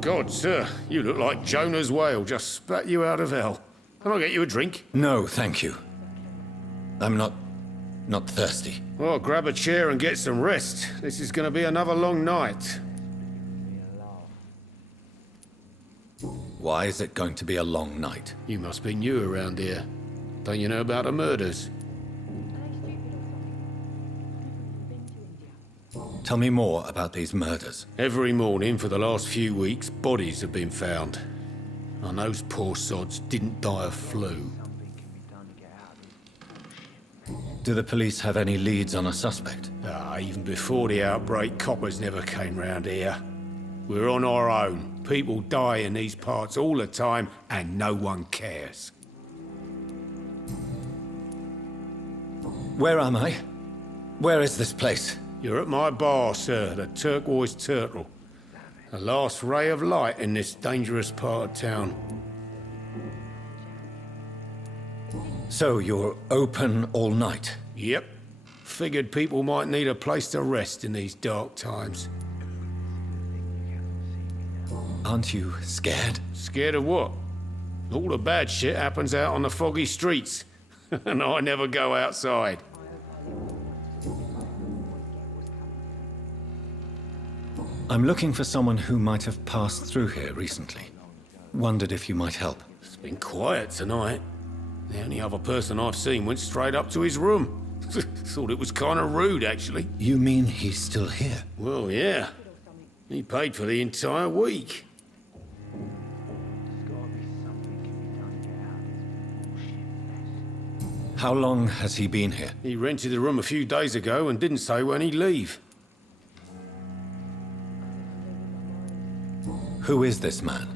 God, sir, you look like Jonah's whale just spat you out of hell. Can I get you a drink? No, thank you. I'm not thirsty. Well, grab a chair and get some rest. This is going to be another long night. Why is it going to be a long night? You must be new around here. Don't you know about the murders? Tell me more about these murders. Every morning for the last few weeks, bodies have been found. And those poor sods didn't die of flu. Do the police have any leads on a suspect? Even before the outbreak, coppers never came round here. We're on our own. People die in these parts all the time, and no one cares. Where am I? Where is this place? You're at my bar, sir, the Turquoise Turtle. The last ray of light in this dangerous part of town. So you're open all night? Yep. Figured people might need a place to rest in these dark times. Aren't you scared? Scared of what? All the bad shit happens out on the foggy streets. And I never go outside. I'm looking for someone who might have passed through here recently. Wondered if you might help. It's been quiet tonight. The only other person I've seen went straight up to his room. Thought it was kind of rude, actually. You mean he's still here? Well, yeah. He paid for the entire week. How long has he been here? He rented the room a few days ago and didn't say when he'd leave. Who is this man?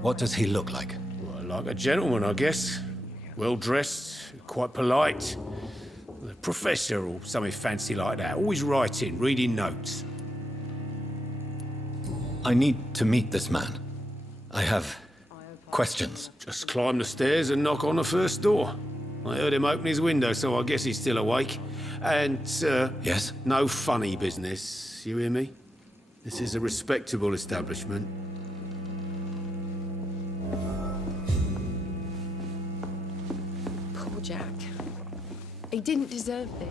What does he look like? Well, like a gentleman, I guess. Well-dressed, quite polite. A professor or something fancy like that. Always writing, reading notes. I need to meet this man. I have questions. Just climb the stairs and knock on the first door. I heard him open his window, so I guess he's still awake. And, Yes? no funny business, you hear me? This is a respectable establishment. Poor Jack. He didn't deserve this.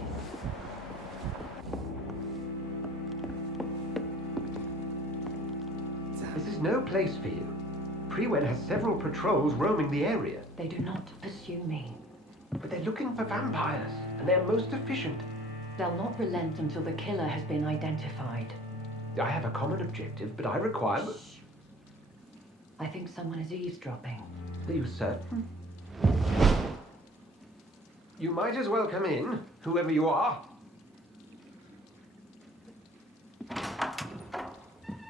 This is no place for you. Prewen has several patrols roaming the area. They do not pursue me. But they're looking for vampires, and they're most efficient. They'll not relent until the killer has been identified. I have a common objective, but I require... I think someone is eavesdropping. Are you certain? You might as well come in, whoever you are.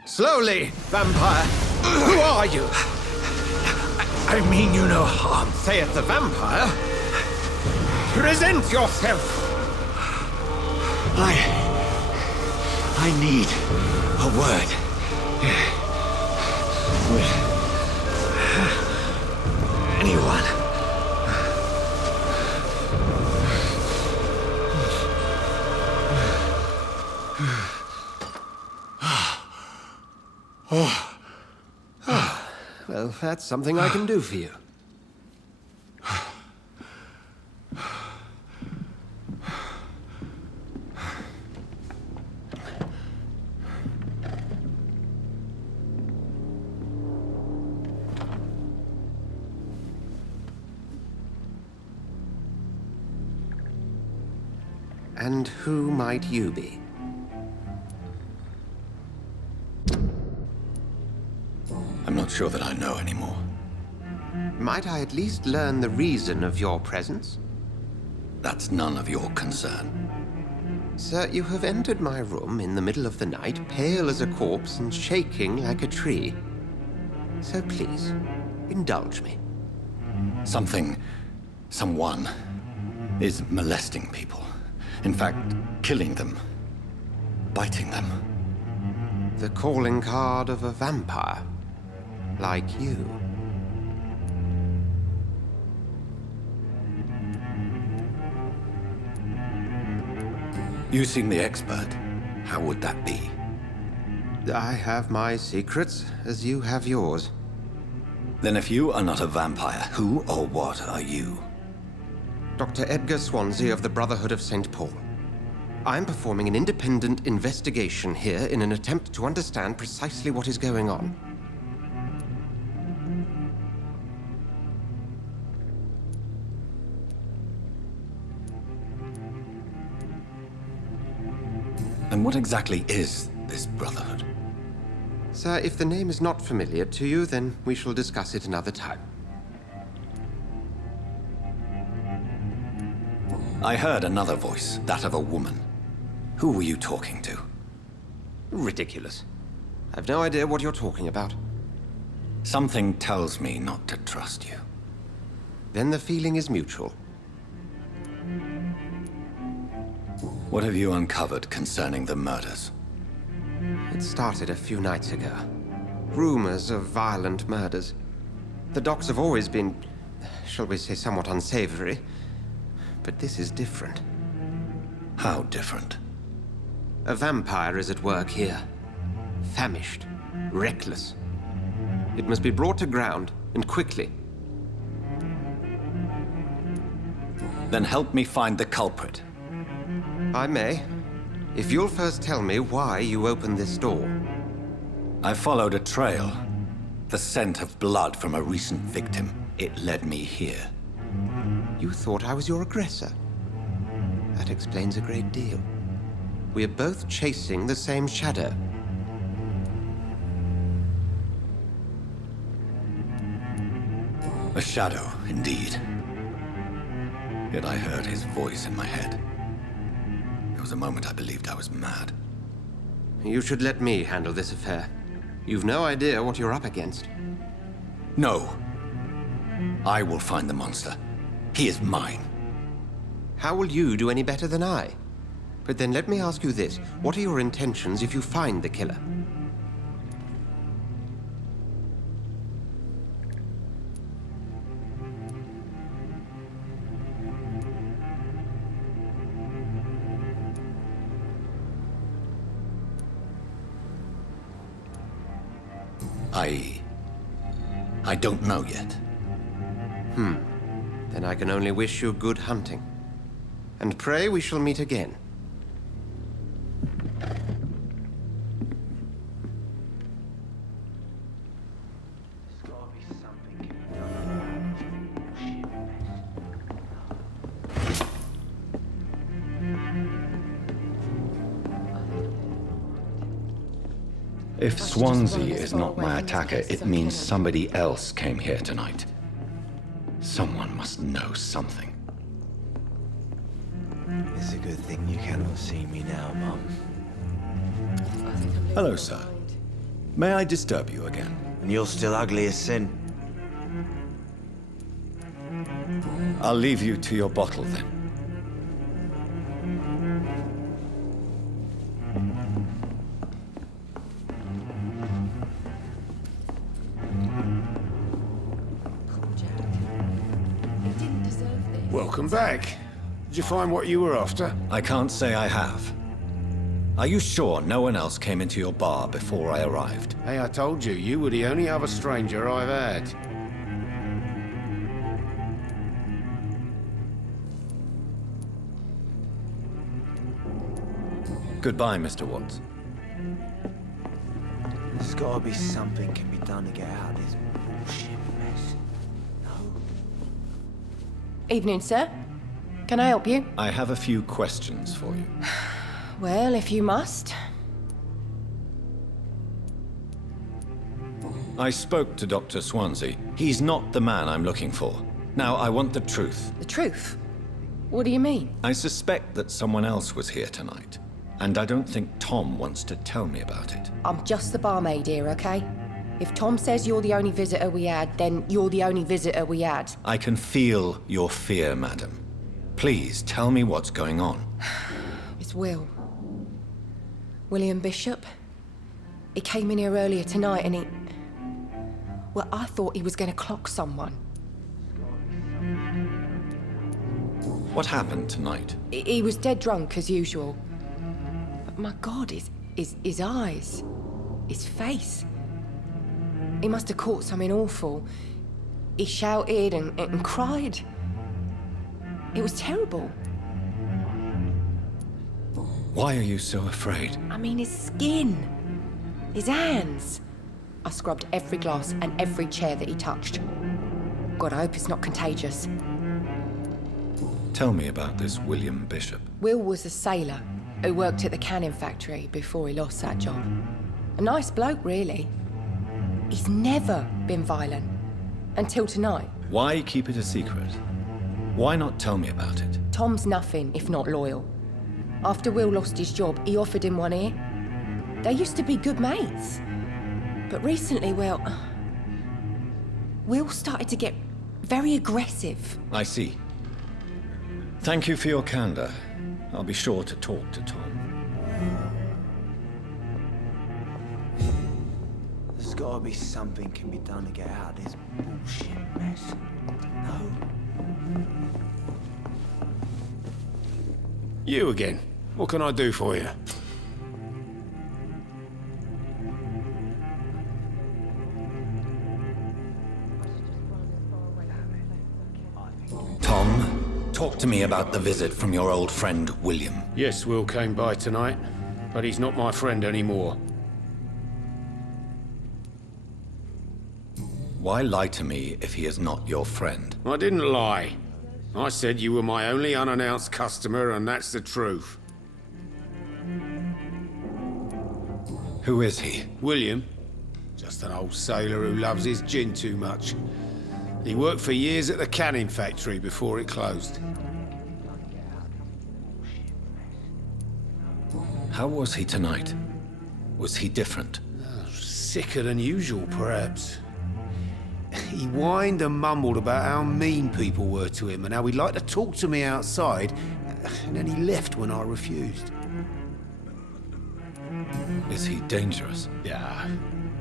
Slowly, vampire. Who are you? I mean you no harm, saith the vampire. Present yourself. I need a word with anyone. Well, that's something I can do for you. And who might you be? I'm not sure that I know anymore. Might I at least learn the reason of your presence? That's none of your concern. Sir, you have entered my room in the middle of the night, pale as a corpse and shaking like a tree. So please, indulge me. Someone is molesting people. In fact, killing them. Biting them. The calling card of a vampire. Like you. You seem the expert. How would that be? I have my secrets, as you have yours. Then if you are not a vampire, who or what are you? Dr. Edgar Swansea of the Brotherhood of St. Paul. I'm performing an independent investigation here in an attempt to understand precisely what is going on. And what exactly is this Brotherhood? Sir, if the name is not familiar to you, then we shall discuss it another time. I heard another voice, that of a woman. Who were you talking to? Ridiculous. I've no idea what you're talking about. Something tells me not to trust you. Then the feeling is mutual. What have you uncovered concerning the murders? It started a few nights ago. Rumors of violent murders. The docks have always been, shall we say, somewhat unsavory. But this is different. How different? A vampire is at work here. Famished. Reckless. It must be brought to ground, and quickly. Then help me find the culprit. I may, if you'll first tell me why you opened this door. I followed a trail. The scent of blood from a recent victim. It led me here. You thought I was your aggressor. That explains a great deal. We are both chasing the same shadow. A shadow, indeed. Yet I heard his voice in my head. There was a moment I believed I was mad. You should let me handle this affair. You've no idea what you're up against. No. I will find the monster. He is mine. How will you do any better than I? But then let me ask you this. What are your intentions if you find the killer? I don't know yet. Then I can only wish you good hunting. And pray we shall meet again. If Swansea is not my attacker, it means somebody else came here tonight. Someone must know something. It's a good thing you cannot see me now, Mum. Hello, sir. May I disturb you again? And you're still ugly as sin. I'll leave you to your bottle then. Welcome back. Did you find what you were after? I can't say I have. Are you sure no one else came into your bar before I arrived? Hey, I told you, you were the only other stranger I've had. Goodbye, Mr. Watts. There's gotta be something can be done to get out of this bullshit mess. No? Evening, sir. Can I help you? I have a few questions for you. Well, if you must. I spoke to Dr. Swansea. He's not the man I'm looking for. Now, I want the truth. The truth? What do you mean? I suspect that someone else was here tonight, and I don't think Tom wants to tell me about it. I'm just the barmaid here, okay? If Tom says you're the only visitor we had, then you're the only visitor we had. I can feel your fear, madam. Please, tell me what's going on. It's Will. William Bishop. He came in here earlier tonight and he... Well, I thought he was going to clock someone. What happened tonight? He was dead drunk, as usual. But my God, his eyes. his face. He must have caught something awful. He shouted and cried. It was terrible. Why are you so afraid? I mean, his skin, his hands. I scrubbed every glass and every chair that he touched. God, I hope it's not contagious. Tell me about this William Bishop. Will was a sailor who worked at the canning factory before he lost that job. A nice bloke, really. He's never been violent. Until tonight. Why keep it a secret? Why not tell me about it? Tom's nothing if not loyal. After Will lost his job, he offered him one ear. They used to be good mates. But recently, well, Will started to get very aggressive. I see. Thank you for your candor. I'll be sure to talk to Tom. There's gotta be something can be done to get out of this bullshit mess. No? You again. What can I do for you? Tom, talk to me about the visit from your old friend, William. Yes, Will came by tonight, but he's not my friend anymore. Why lie to me if he is not your friend? I didn't lie. I said you were my only unannounced customer, and that's the truth. Who is he? William, just an old sailor who loves his gin too much. He worked for years at the canning factory before it closed. How was he tonight? Was he different? Sicker than usual, perhaps. He whined and mumbled about how mean people were to him and how he'd like to talk to me outside, and then he left when I refused. Is he dangerous? Yeah,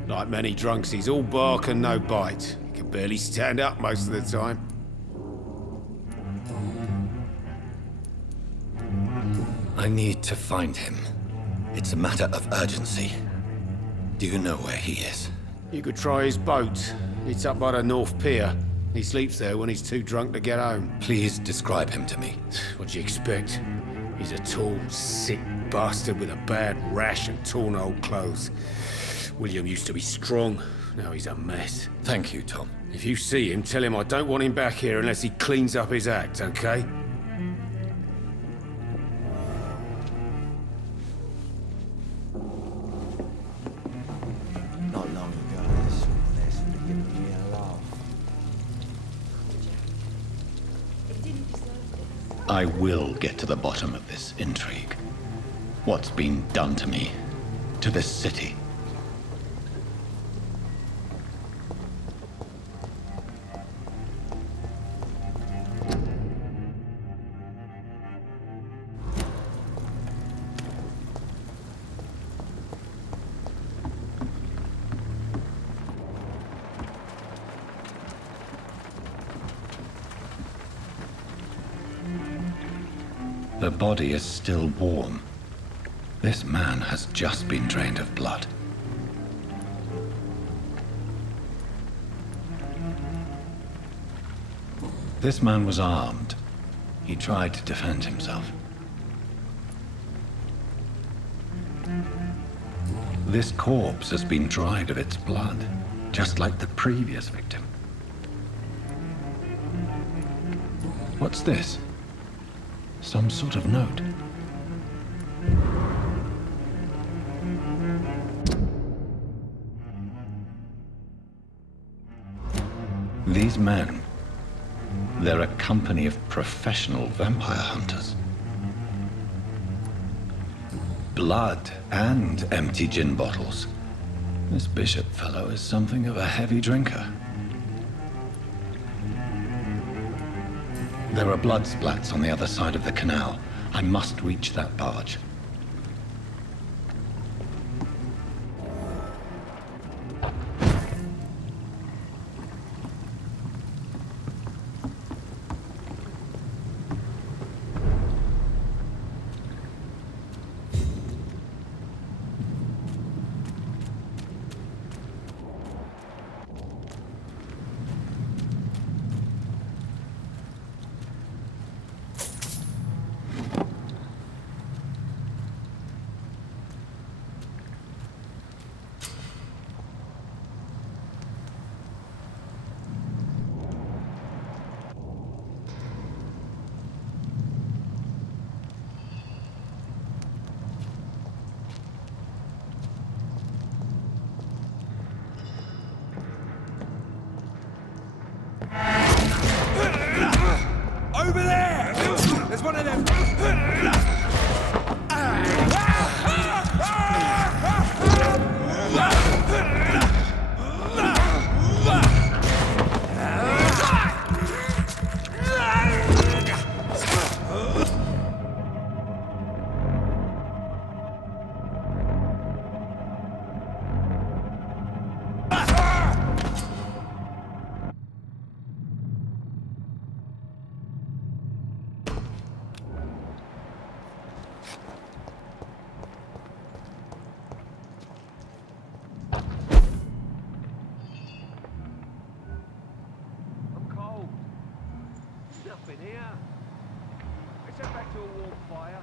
like many drunks, he's all bark and no bite. He can barely stand up most of the time. I need to find him. It's a matter of urgency. Do you know where he is? You could try his boat. It's up by the North Pier. He sleeps there when he's too drunk to get home. Please describe him to me. What do you expect? He's a tall, sick bastard with a bad rash and torn old clothes. William used to be strong. Now he's a mess. Thank you, Tom. If you see him, tell him I don't want him back here unless he cleans up his act, okay? Not long ago, this lesson had given me a laugh. I will get to the bottom of this intrigue. What's been done to me, to this city. The body is still warm. This man has just been drained of blood. This man was armed. He tried to defend himself. This corpse has been dried of its blood, just like the previous victim. What's this? Some sort of note. These men, they're a company of professional vampire hunters. Blood and empty gin bottles. This Bishop fellow is something of a heavy drinker. There are blood splats on the other side of the canal. I must reach that barge. in here. Let's head back to a warm fire.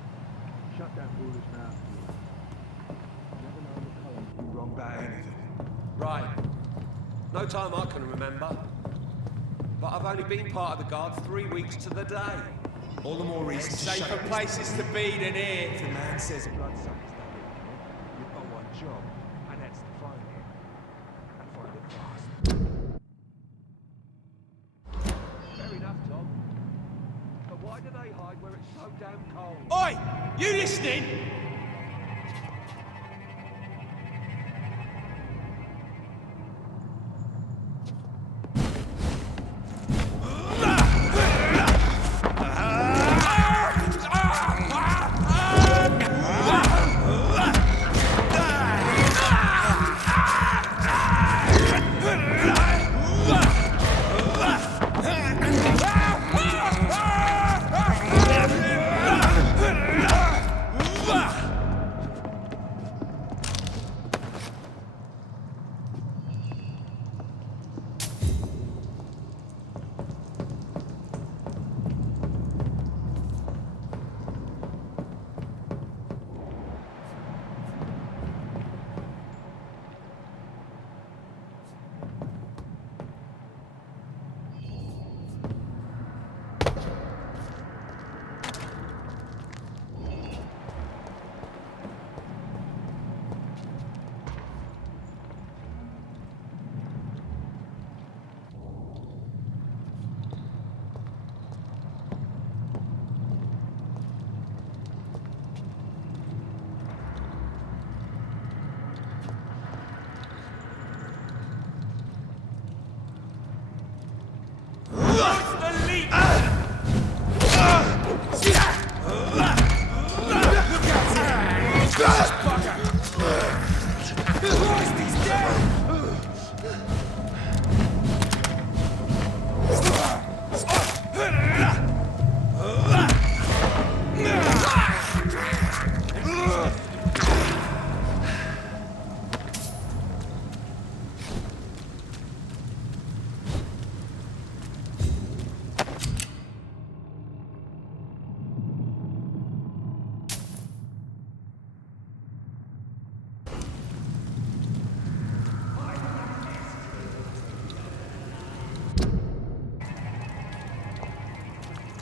Shut that foolish mouth. Never know the colour can be wrong about anything. Right. No time I can remember. But I've only been part of the guard 3 weeks to the day. All the more reason to Safer places to be than here. If the man says a bloodsucker's done it, you've got one job, and that's to find him. And find it fast. Fair enough, Tom. But why do they hide where it's so damn cold? Oi! You listening?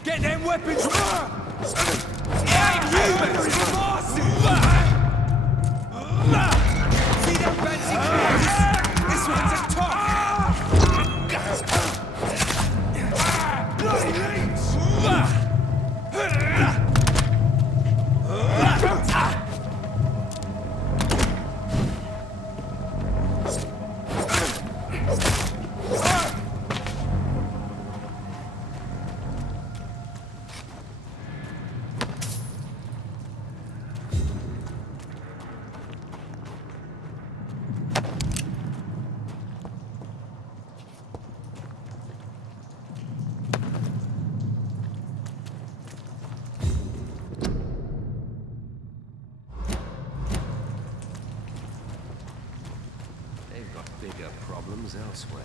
Get them weapons! It ain't human! It's massive! See them fancy clothes? This one's a top! Bloody leech! They've got bigger problems elsewhere.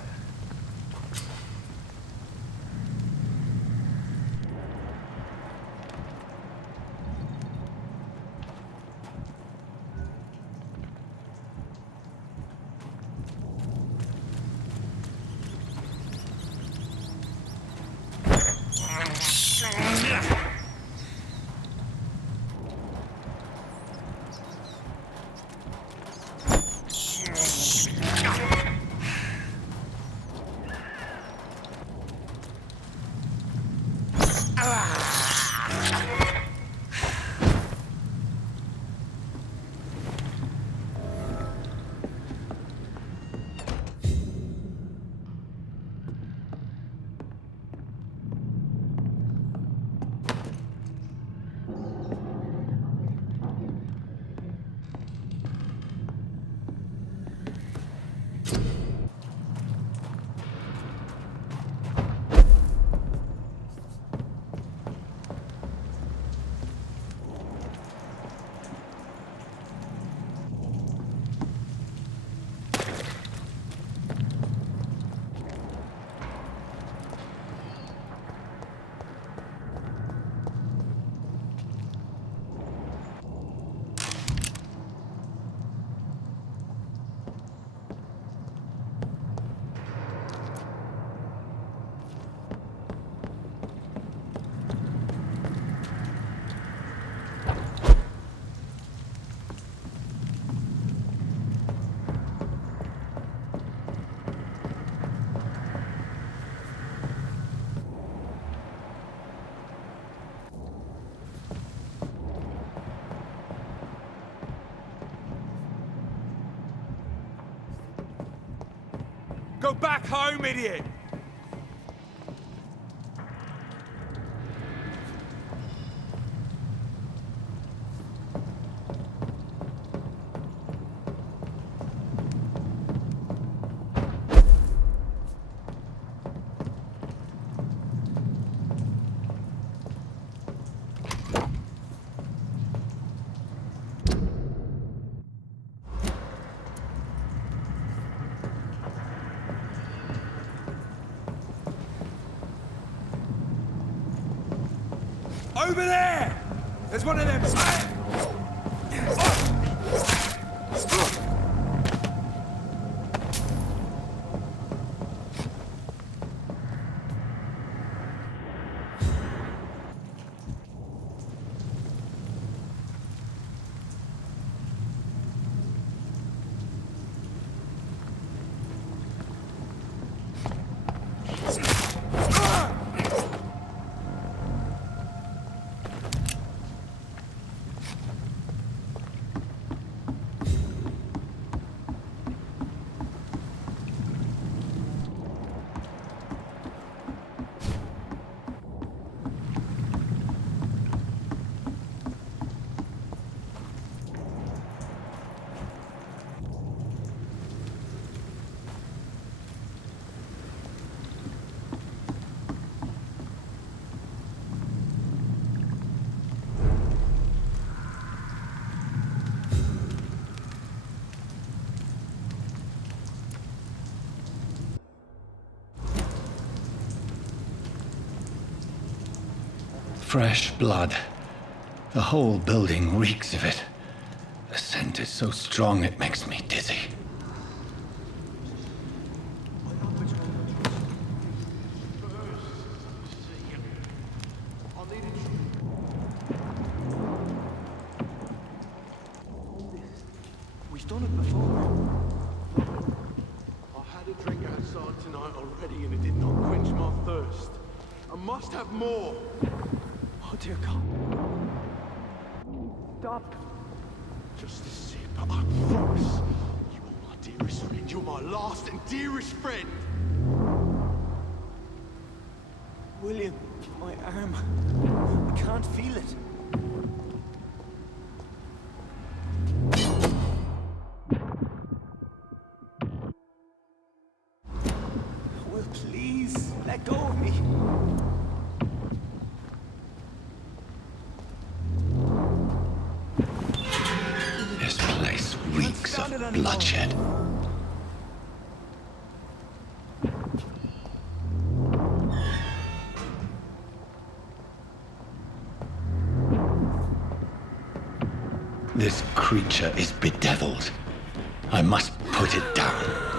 Go back home, idiot! Over there! There's one of them. Fresh blood. The whole building reeks of it. The scent is so strong it makes me dizzy. We've done it before. I had a drink outside tonight already and it did not quench my thirst. I must have more. Oh dear God. Stop. Just a sip. I promise. You are my dearest friend. You're my last and dearest friend. William, my arm. I can't feel it. Will, please, let go of me. This place reeks of bloodshed. This creature is bedeviled. I must put it down.